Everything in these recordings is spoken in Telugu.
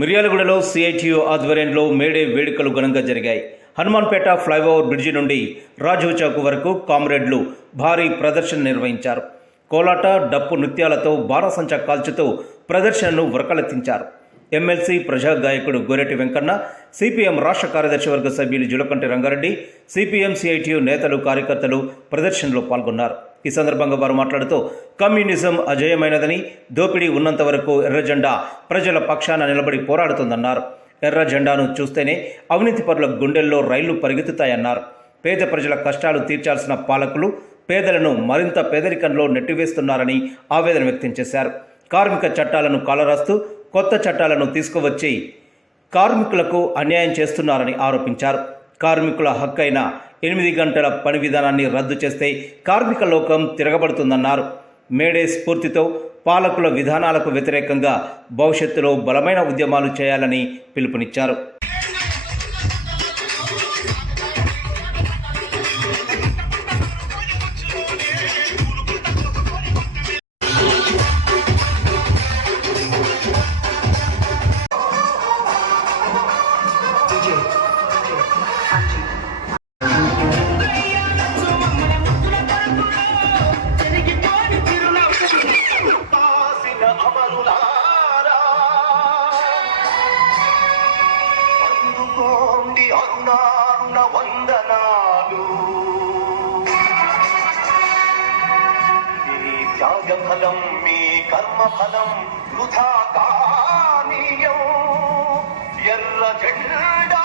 మిర్యాలగూడలో సిఐటియు ఆధ్వర్యంలో మేడే వేడుకలు ఘనంగా జరిగాయి. హనుమాన్పేట ఫ్లైఓవర్ బ్రిడ్జి నుండి రాజీవ్ చౌక్ వరకు కామ్రేడ్లు భారీ ప్రదర్శన నిర్వహించారు. కోలాట, డప్పు నృత్యాలతో బాణసంచా కాల్చుతూ ప్రదర్శనను ఉరకలెత్తించారు. ఎమ్మెల్సీ ప్రజా గాయకుడు గోరెటి వెంకన్న, సిపిఎం రాష్ట్ర కార్యదర్శి వర్గ సభ్యులు జులకంటి రంగారెడ్డి, సిపిఎం సిఐటియు నేతలు, కార్యకర్తలు ప్రదర్శనలో పాల్గొన్నారు. ఈ సందర్భంగా వారు మాట్లాడుతూ కమ్యూనిజం అజేయమైనదని, దోపిడీ ఉన్నంత వరకు ఎర్ర జెండా ప్రజల పక్షాన నిలబడి పోరాడుతుందన్నారు. ఎర్ర జెండాను చూస్తేనే అవినీతి పరుల గుండెల్లో రైళ్లు పరిగెత్తుతాయన్నారు. పేద ప్రజల కష్టాలు తీర్చాల్సిన పాలకులు పేదలను మరింత పేదరికంలో నెట్టివేస్తున్నారని ఆవేదన వ్యక్తం చేశారు. కార్మిక చట్టాలను కాలరాస్తూ కొత్త చట్టాలను తీసుకువచ్చి కార్మికులకు అన్యాయం చేస్తున్నారని ఆరోపించారు. కార్మికుల హక్కైన 8 గంటల పని విధానాన్ని రద్దు చేస్తే కార్మిక లోకం తిరగబడుతుందన్నారు. మేడే స్ఫూర్తితో పాలకుల విధానాలకు వ్యతిరేకంగా భవిష్యత్తులో బలమైన ఉద్యమాలు చేయాలని పిలుపునిచ్చారు. అరుణారుణ వందనాలు. మీ త్యాగఫలం, మీ కర్మఫలం వృథా కానీయం. ఎర్ర జెండా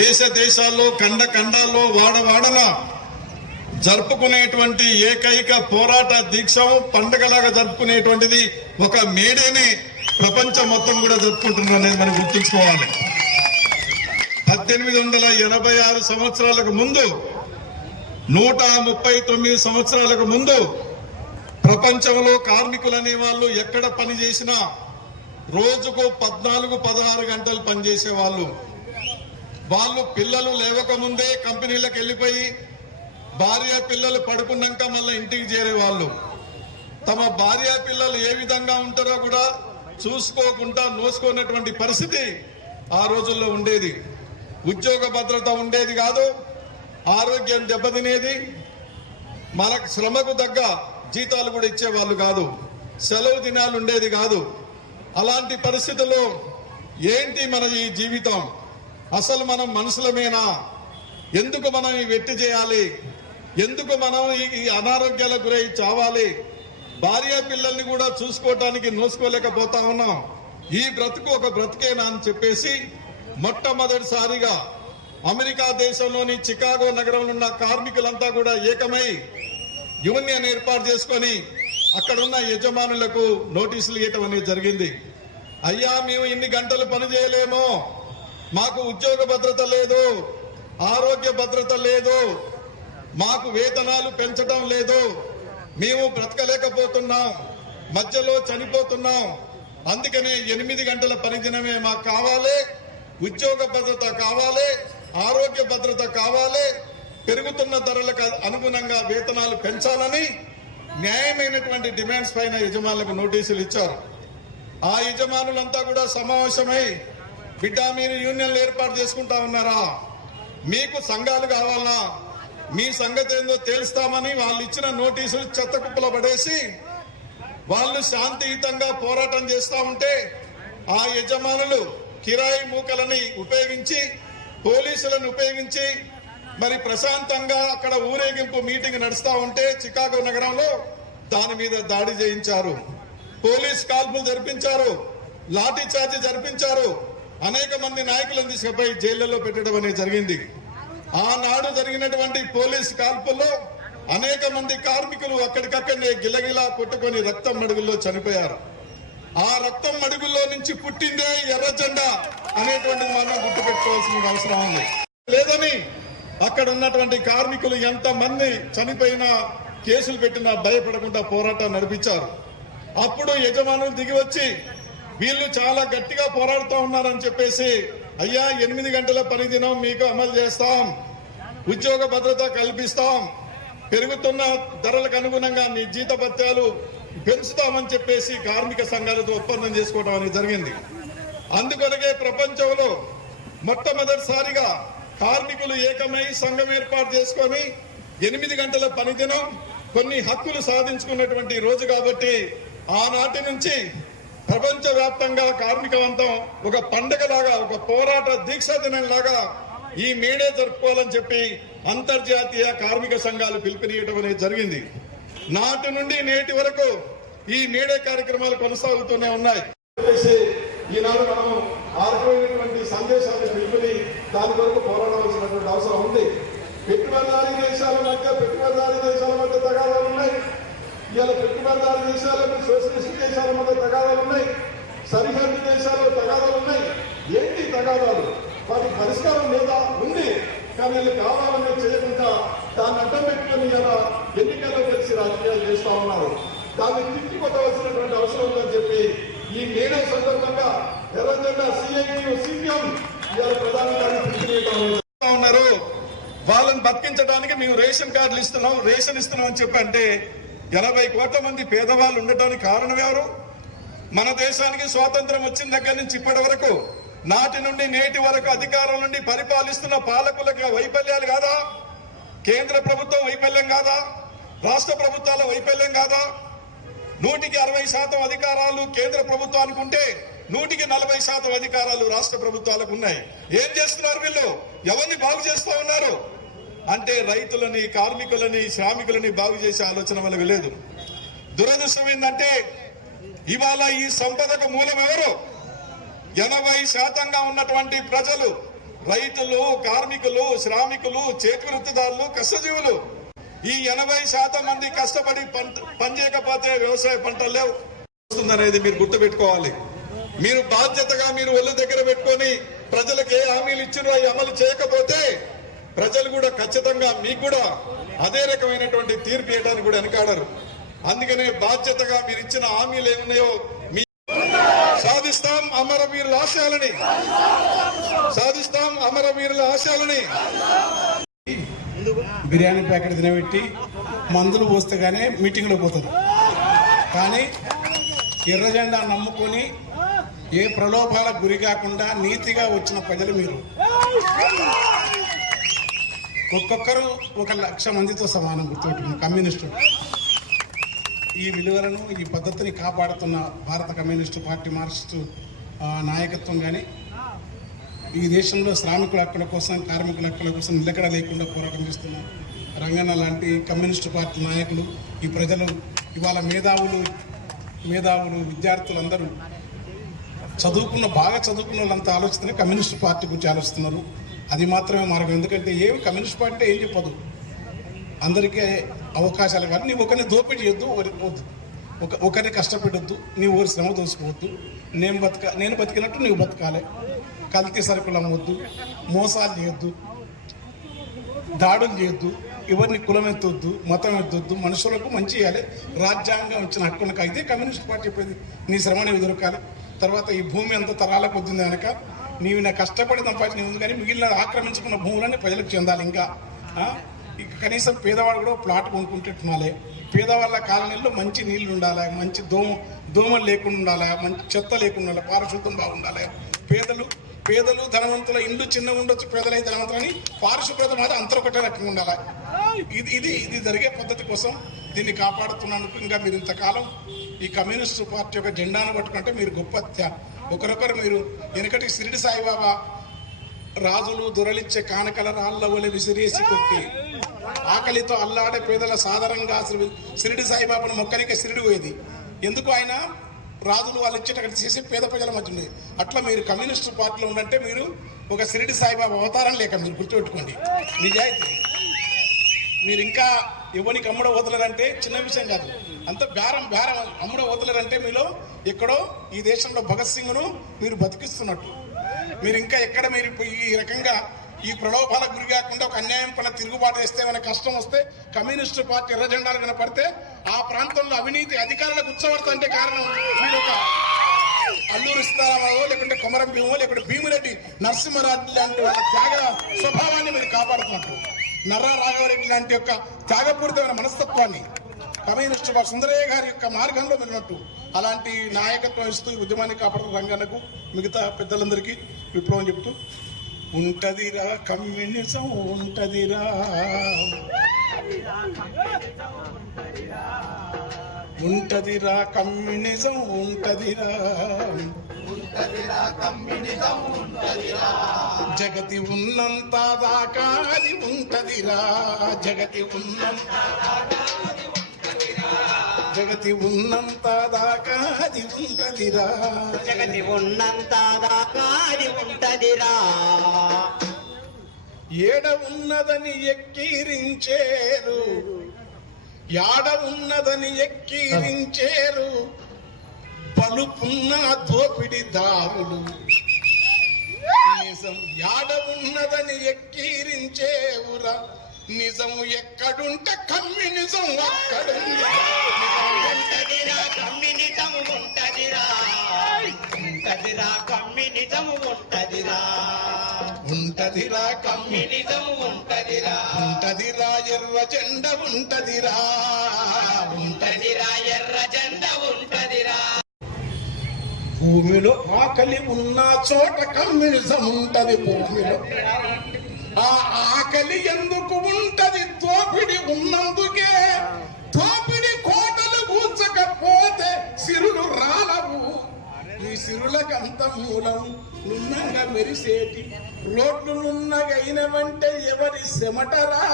దేశ దేశాల్లో ఖండాల్లో వాడవాడన జరుపుకునేటువంటి ఏకైక పోరాట దీక్ష పండగలాగా జరుపుకునేటువంటిది ఒక మేడేనే ప్రపంచం మొత్తం కూడా జరుపుకుంటున్నది మనం గుర్తుంచుకోవాలి. 1886 సంవత్సరాలకు ముందు 139 సంవత్సరాలకు ముందు ప్రపంచంలో కార్మికులు అనే వాళ్ళు ఎక్కడ పని చేసినా రోజుకు 14-16 గంటలు పనిచేసే వాళ్ళు. పిల్లలు లేవకముందే కంపెనీలకు వెళ్ళిపోయి భార్య పిల్లలు పడుకున్నాక మళ్ళీ ఇంటికి చేరేవాళ్ళు. తమ భార్య పిల్లలు ఏ విధంగా ఉంటారో కూడా చూసుకోకుండా నోసుకున్నటువంటి పరిస్థితి ఆ రోజుల్లో ఉండేది. ఉద్యోగ భద్రత ఉండేది కాదు, ఆరోగ్యం దెబ్బతినేది, మనకు శ్రమకు తగ్గ జీతాలు కూడా ఇచ్చేవాళ్ళు కాదు, సెలవు దినాలు ఉండేది కాదు. అలాంటి పరిస్థితుల్లో ఏంటి మన ఈ జీవితం? అసలు మనం మనుషులమేనా? ఎందుకు మనం ఈ వెట్టి చేయాలి? ఎందుకు మనం ఈ అనారోగ్యాలకు గురై చావాలి? భార్య పిల్లల్ని కూడా చూసుకోవటానికి నోసుకోలేకపోతా ఉన్నాం. ఈ బ్రతుకు ఒక బ్రతుకేనా అని చెప్పేసి మొట్టమొదటిసారిగా అమెరికా దేశంలోని చికాగో నగరంలో ఉన్న కార్మికులంతా కూడా ఏకమై యూనియన్ ఏర్పాటు చేసుకొని అక్కడున్న యజమానులకు నోటీసులు ఇవ్వటం అనేది జరిగింది. అయ్యా, మేము ఇన్ని గంటలు పని చేయలేము, మాకు ఉద్యోగ భద్రత లేదు, ఆరోగ్య భద్రత లేదు, మాకు వేతనాలు పెంచడం లేదు, మేము బ్రతకలేకపోతున్నాం, మధ్యలో చనిపోతున్నాం, అందుకనే 8 గంటల పనిదినమే మాకు కావాలి, ఉద్యోగ భద్రత కావాలి, ఆరోగ్య భద్రత కావాలి, పెరుగుతున్న ధరలకు అనుగుణంగా వేతనాలు పెంచాలని న్యాయమైనటువంటి డిమాండ్స్ పైన యజమానులకు నోటీసులు ఇచ్చారు. ఆ యజమానులంతా కూడా సమావేశమై, బిడ్డ మీరు యూనియన్లు ఏర్పాటు చేసుకుంటా ఉన్నారా? మీకు సంఘాలు కావాలా? మీ సంగతి ఏందో తేల్స్తామని వాళ్ళు ఇచ్చిన నోటీసులు చెత్త కుప్పలో పడేసి వాళ్ళు శాంతియుతంగా పోరాటం చేస్తా ఉంటే ఆ యజమానులు కిరాయి మూకలని ఉపయోగించి, పోలీసులను ఉపయోగించి మరి ప్రశాంతంగా అక్కడ ఊరేగింపు మీటింగ్ నడుస్తా ఉంటే చికాగో నగరంలో దాని మీద దాడి చేయించారు, పోలీస్ కాల్పులు జరిపించారు, లాఠీ చార్జీ జరిపించారు, అనేక మంది నాయకులను తీసుకుపోయి జైళ్లలో పెట్టడం అనేది జరిగింది. ఆనాడు జరిగినటువంటి పోలీస్ కాల్పుల్లో అనేక మంది కార్మికులు అక్కడికక్కడనే గిలగిలా కొట్టుకొని రక్తం మడుగుల్లో చనిపోయారు. ఆ రక్తం మడుగుల్లో నుంచి పుట్టిందే ఎర్ర జెండా అనేటువంటిది మనం గుర్తుపెట్టుకోవాల్సిన అవసరం ఉంది. లేదని అక్కడ ఉన్నటువంటి కార్మికులు ఎంతమంది చనిపోయినా కేసులు పెట్టినా భయపడకుండా పోరాటం నడిపించారు. అప్పుడు యజమానులు దిగి వచ్చి వీళ్ళు చాలా గట్టిగా పోరాడుతూ ఉన్నారని చెప్పేసి, అయ్యా 8 గంటల పని దినం మీకు అమలు చేస్తాం, ఉద్యోగ భద్రత కల్పిస్తాం, పెరుగుతున్న ధరలకు అనుగుణంగా మీ జీతభత్యాలు పెంచుతామని చెప్పేసి కార్మిక సంఘాలతో ఒప్పందం చేసుకోవడం అనేది జరిగింది. అందుకొరకే ప్రపంచంలో మొట్టమొదటిసారిగా కార్మికులు ఏకమై సంఘం ఏర్పాటు చేసుకొని 8 గంటల పని దినం కొన్ని హక్కులు సాధించుకున్నటువంటి రోజు కాబట్టి ఆనాటి నుంచి ప్రపంచ వ్యాప్తంగా కార్మికవంతం ఒక పండగలాగా, ఒక పోరాట దీక్షా దినంలాగా ఈ మేడే జరుపుకోవాలని చెప్పి అంతర్జాతీయ కార్మిక సంఘాలు పిలుపునియటం అనేది జరిగింది. నాటి నుండి నేటి వరకు ఈ మేడే కార్యక్రమాలు కొనసాగుతూనే ఉన్నాయి. ఈనాడు మనం ఆర్గమైనటువంటి సందేశాన్ని పిలుపుని దాని వరకు పోరాడవలసినటువంటి అవసరం ఉంది. పెట్టుబడిదారీ దేశాల మధ్య తగాదాలు ఉన్నాయి. ఇవాళ పెట్టుబడిదారీ దేశాలకు సోషలిస్ట్ దేశాల మధ్య తగాదాలు ఉన్నాయి, సరిహద్దు దేశాల్లో తగాదాలు ఉన్నాయి. ఏంటి తగాదాలు? వాటికి పరిష్కారం లేదా? ఉంది, కానీ వీళ్ళు కావాలని చేయకుండా దాన్ని అడ్డం పెట్టుకుని ఇలా ఎన్నికల్లో కలిసి రాజకీయాలు చేస్తా ఉన్నారు. దాన్ని తిప్పికొట్టవలసినటువంటి అవసరం ఉందని చెప్పి ఈ మేడే సందర్భంగా ఎర్రజెండా సిఐటియు సిపిఎం ఇవాళ ప్రధానంగా ఉన్నారు. వాళ్ళని బతికించడానికి మేము రేషన్ కార్డులు ఇస్తున్నాం, రేషన్ ఇస్తున్నాం అని చెప్పి అంటే 80 కోట్ల మంది పేదవాళ్ళు ఉండటానికి కారణం ఎవరు? మన దేశానికి స్వాతంత్రం వచ్చిన దగ్గర నుంచి ఇప్పటి వరకు నాటి నుండి నేటి వరకు అధికారం నుండి పరిపాలిస్తున్న పాలకులకు వైఫల్యాలు కాదా? కేంద్ర ప్రభుత్వం వైఫల్యం కాదా? రాష్ట్ర ప్రభుత్వాల వైఫల్యం కాదా? 100కి 60% అధికారాలు కేంద్ర ప్రభుత్వానికి ఉంటే 100కి 40% అధికారాలు రాష్ట్ర ప్రభుత్వాలకు ఉన్నాయి. ఏం చేస్తున్నారు వీళ్ళు? ఎవరిని బాగు చేస్తూ ఉన్నారు అంటే రైతులని, కార్మికులని, శ్రామికులని బాగు చేసే ఆలోచన వాళ్ళకి లేదు. దురదృష్టం ఏంటంటే ఇవాళ ఈ సంపదకు మూలం ఎవరు? 80% ఉన్నటువంటి ప్రజలు రైతులు, కార్మికులు, శ్రామికులు, చేతి వృత్తిదారులు, కష్టజీవులు ఈ 80% మంది కష్టపడి పనిచేయకపోతే వ్యవసాయ పంటలు లేవు వస్తుందనేది మీరు గుర్తుపెట్టుకోవాలి. మీరు బాధ్యతగా మీరు ఒళ్ళు దగ్గర పెట్టుకొని ప్రజలకు ఏ హామీలు ఇచ్చినో అవి అమలు చేయకపోతే ప్రజలు కూడా ఖచ్చితంగా మీకు కూడా అదే రకమైనటువంటి తీర్పు ఇవ్వడానికి కూడా వెనకాడరు. అందుకనే బాధ్యతగా మీరు ఇచ్చిన హామీలు ఏమున్నాయో మీ సాధిస్తాం అమరవీరుల ఆశయాలని, సాధిస్తాం అమరవీరుల ఆశయాలని. బిర్యానీ ప్యాకెట్ తినబెట్టి మందులు పోస్తే కానీ మీటింగ్లో పోతారు. కానీ ఎర్ర జెండా నమ్ముకొని ఏ ప్రలోభాలకు గురి కాకుండా నీతిగా వచ్చిన ప్రజలు మీరు. ఒక్కొక్కరు 1,00,000 మందితో సమానం గుర్తుపెట్టుకుని కమ్యూనిస్టులు. ఈ విలువలను, ఈ పద్ధతిని కాపాడుతున్న భారత కమ్యూనిస్టు పార్టీ మార్క్సిస్టు నాయకత్వం కానీ ఈ దేశంలో శ్రామికుల హక్కుల కోసం, కార్మికుల హక్కుల కోసం నిలకడ లేకుండా పోరాటం చేస్తున్న రంగన్న లాంటి కమ్యూనిస్టు పార్టీ నాయకులు, ఈ ప్రజలు ఇవాళ మేధావులు విద్యార్థులందరూ బాగా చదువుకున్న వాళ్ళంతా ఆలోచిస్తున్నారు, కమ్యూనిస్టు పార్టీ గురించి ఆలోచిస్తున్నారు. అది మాత్రమే మార్గం. ఎందుకంటే ఏమి కమ్యూనిస్ట్ పార్టీ ఏం చెప్పదు, అందరికీ అవకాశాలు కానీ నీవు ఒకరిని దోపిడీ చేయొద్దు, ఒకరిని కష్టపెట్టొద్దు, నీవు ఒకరి శ్రమ దోసుకోవద్దు, నేను బతికినట్టు నీవు బతకాలి, కల్తీ సరుకులు అమ్మవద్దు, మోసాలు చేయొద్దు, దాడులు చేయొద్దు, ఎవరిని కులం ఎత్తొద్దు, మతం ఎత్తొద్దు, మనుషులకు మంచి చేయాలి, రాజ్యాంగం ఇచ్చిన హక్కులకు అయితే కమ్యూనిస్ట్ పార్టీ చెప్పేది. నీ శ్రమ నీవు దొరకాలి. తర్వాత ఈ భూమి అంత తరాలకు వద్దింది కనుక నీవు నా కష్టపడి సంపాదించిన ఉంది కానీ మిగిలిన ఆక్రమించుకున్న భూములని ప్రజలకు చెందాలి. ఇంకా కనీసం పేదవాడు కూడా ప్లాట్ కొనుక్కుంటున్నాలే. పేదవాళ్ళ కాలనీల్లో మంచి నీళ్లు ఉండాలి, మంచి దోమలు లేకుండా ఉండాలి, మంచి చెత్త లేకుండా ఉండాలి, పారిశుద్ధం బాగుండాలి. పేదలు ధనవంతుల ఇండ్లు చిన్నగా ఉండొచ్చు, పేదలై ధనవంతులని పారిశుభ్రత మాత్రం అంతరం ఒకటే రకంగా ఉండాలి. ఇది జరిగే పద్ధతి కోసం దీన్ని కాపాడుతున్నందుకు ఇంకా మీరు ఇంతకాలం ఈ కమ్యూనిస్టు పార్టీ యొక్క జెండాను పట్టుకుంటే మీరు గొప్ప ఒకరొకరు మీరు వెనకటి షిరిడి సాయిబాబా రాజులు దొరలిచ్చే కానకల రాళ్ళ వలె విసిరేసి కొట్టి ఆకలితో అల్లాడే పేదల సాధారణంగా షిరిడి సాయిబాబాను మొక్కనికే షిరిడి పోయేది. ఎందుకు ఆయన రాజులు వాళ్ళు ఇచ్చేటక్కడ చేసి పేద ప్రజల మధ్య ఉండేది. అట్లా మీరు కమ్యూనిస్టు పార్టీలో ఉండంటే మీరు ఒక షిరిడి సాయిబాబా అవతారం లేక మీరు గుర్తుపెట్టుకోండి. నిజాయితీ మీరు ఇంకా ఎవరికి అమ్ముడ వదలరంటే చిన్న విషయం కాదు, అంత బేరం అమ్ముడ వదలరంటే మీలో ఎక్కడో ఈ దేశంలో భగత్ సింగ్ను మీరు బతికిస్తున్నట్టు. మీరు ఇంకా ఎక్కడ మీరు ఈ రకంగా ఈ ప్రలోభాలకు గురి కాకుండా ఒక అన్యాయం పైన తిరుగుబాటు వేస్తే ఏమైనా కష్టం వస్తే కమ్యూనిస్టు పార్టీ ఎర్ర జెండాలు కనపడితే ఆ ప్రాంతంలో అవినీతి అధికారులకు ఉత్సవర్తంటే కారణం మీరు ఒక అల్లూరు సీతారామరావు లేకుంటే కొమరం భీమో లేకుంటే భీమిరెడ్డి నరసింహారెడ్డి లాంటి వాళ్ళ త్యాగ స్వభావాన్ని మీరు కాపాడుతున్నట్టు. నర్రా రాఘవరెడ్డి లాంటి యొక్క త్యాగపూరితమైన మనస్తత్వాన్ని కమ్యూనిస్టు సుందరయ్య గారి యొక్క మార్గంలో వెళ్ళినట్టు అలాంటి నాయకత్వం ఇస్తూ ఉద్యమాన్ని కాపాడుతున్న రంగాలకు మిగతా పెద్దలందరికీ విప్లవం చెప్తూ ఉంటదిరా కమ్యూనిజం ఉంటదిరా, ఉంటదిరా కమ్యూనిజం ఉంటదిరా, జగతి ఉన్నంత దాకా అది ఉంటదిరా, జగతి ఉన్నంత దాకా అది ఉంటదిరా, జగతి ఉన్నంత దాకా అది ఉంటదిరా. ఏడ ఉన్నదని ఎక్కిరించేరు, యాడ ఉన్నదని ఎక్కిరించేరు, పలుపున్న దోపిడిదారులు. నిజం యాడ ఉన్నదని ఎక్కిరించేవురా, నిజం ఎక్కడుంటే కమ్యూనిజం అక్కడుంది. కమ్యూనిజం ఉంటదిరా, ఉంటదిరా కమ్యూనిజం ఉంటదిరా, ఉంటదిరా కమ్యూనిజం ఉంటదిరా, ఉంటదిరా ఎర్ర జెండ ఉంటదిరా, ఉంటదిరా ఎర్ర జెండ ఉంటదిరా. భూమిలో ఆకలి ఉన్న చోట కమ్యూనిజం ఉంటది. భూమిలో ఆ ఆకలి ఎందుకు ఉంటది? దోపిడి ఉన్నందుకే. దోపిడి కోటలు కూర్చకపోతే సిరులు రాలవు. ఈ సిరులకంత మూలం నున్నగా మెరిసేటి రోడ్లు నున్నగైనవంటే ఎవరి చెమటరా,